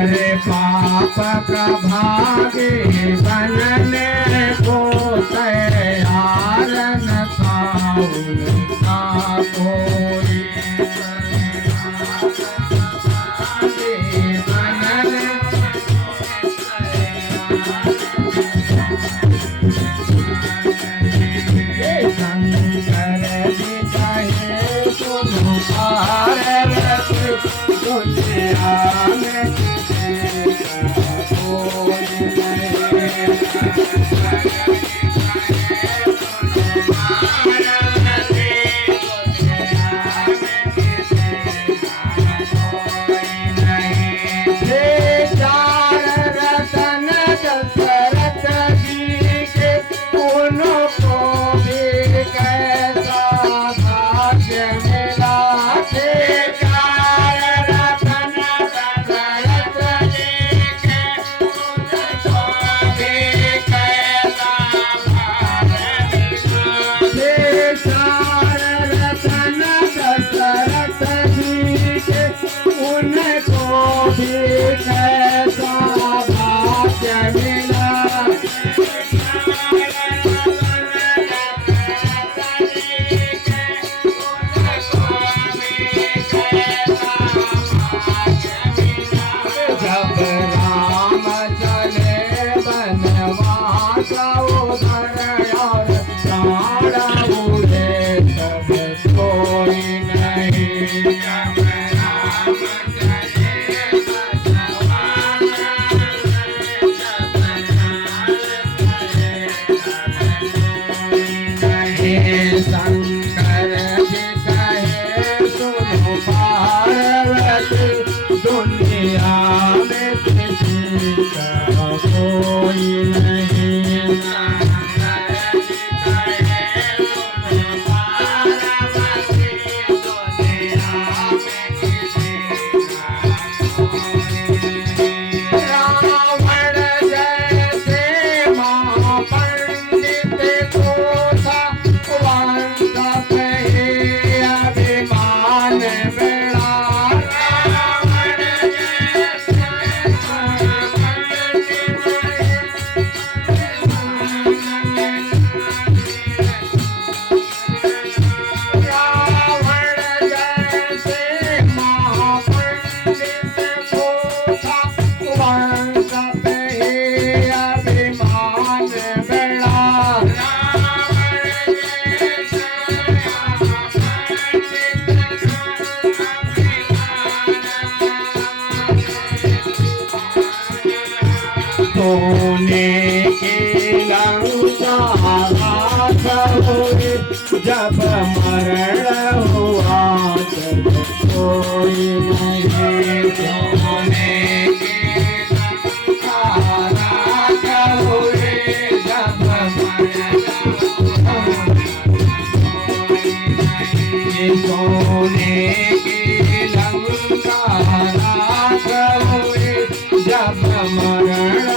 अरे पाप का भागी बनने को तैयार न था उनका कोई। शंकर जी कहे तुम भारत दुनिया में शंकर जी कहे सुनो पार्वती दुनिया में किसी का कोई नहीं। शंकर जी कहे सुनो पार्वती दुनिया में किसी का कोई नहीं। रावण जैसे महापंडित को सोने की लंका राखोगे जब मरण हुआ तब कोई नहीं। सोने की लंका राखोगे जब मरण सोने की लंका राखोगे जब मरण